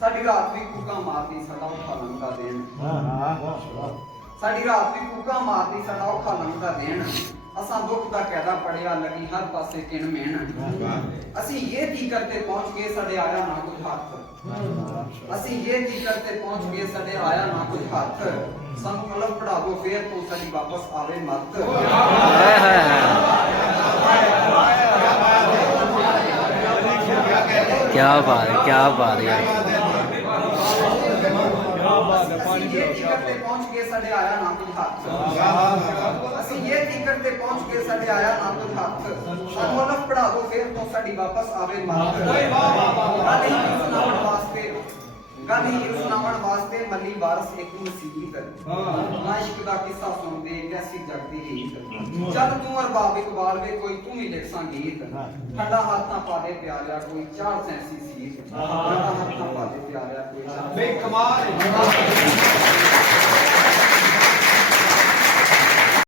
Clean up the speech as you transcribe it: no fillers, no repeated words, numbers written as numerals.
ਸਾਡੀ ਰਾਤ ਵੀ ਕੂਕਾਂ ਮਾਰਦੀ ਸਾਡਾ ਔਖਾ ਲੰਘਦਾ ਦੇਣ। ਸਾਡੀ ਰਾਤ ਵੀ ਕੂਕਾਂ ਮਾਰਦੀ ਸਾਡਾ ਔਖਾ ਲੰਘਦਾ ਦੇਣ। ਅਸਾਂ ਦੁੱਖ ਦਾ ਕਹਿਦਾ ਪੜਿਆ ਲੱਗੀ ਹਰ ਪਾਸੇ ਕਿਣ ਮੇਣ। ਅਸੀਂ ਇਹ ਕੀ ਕਰਤੇ ਪਹੁੰਚ ਗਏ ਸਾਡੇ ਆਇਆ ਨਾ ਕੁਝ ਹੱਥ। ਅਸੀਂ ਇਹ ਕੀ ਕਰਤੇ ਪਹੁੰਚ ਗਏ ਸਾਡੇ ਆਇਆ ਨਾ ਕੁਝ ਹੱਥ। ਸਾਨੂੰ ਕਲਮ ਪੜਾ ਦੋ ਫੇਰ ਤੋਂ ਸਾਡੀ ਵਾਪਸ ਆਵੇ ਮੱਤ। क्या बात है, क्या बात है यार। ये की करते पहुंच गए साडे आया ना कुछ हाथ। ਅਸੀਂ ਇਹ ਕੀ ਕਰਤੇ ਪਹੁੰਚ ਗਏ ਸਾਡੇ ਆਇਆ ਨਾ ਕੁਝ ਹੱਥ। ਸਾਨੂੰ ਅਲਫ ਪੜਾ ਦੋ ਫੇਰ ਤੋਂ ਸਾਡੀ ਵਾਪਸ ਆਵੇ ਮੱਤ। ਗਾਂਧੀ ਜੀ ਸੁਣਾਉਣ ਵਾਸਤੇ ਮੱਲੀ ਵਾਰਸ ਇੱਕ ਮਸੀਤ। ਇਸ਼ਕ ਦਾ ਕਿੱਸਾ ਸੁਣਦੇ ਕੈਸੀ ਜਗਦੀ ਰੀਤ। ਜਦ ਤੂੰ ਅਰਬਾਬ ਇਕਬਾਲ ਵੇ ਕੋਈ ਤੂੰ ਹੀ ਲਿਖ ਸੰਗੀਤ। ਠੰਡਾ ਹੱਥਾਂ ਪਾ ਦੇ ਪਿਆਰਿਆ ਕੋਈ ਚਾਰ ਸੈਂਸੀ ਸੀਤ। ਠੰਡਾ ਹੱਥਾਂ ਪਾ ਦੇ ਪਿਆਰਿਆ ਕੋਈ ਚਾਰ। ਬੇ ਕਮਾਲ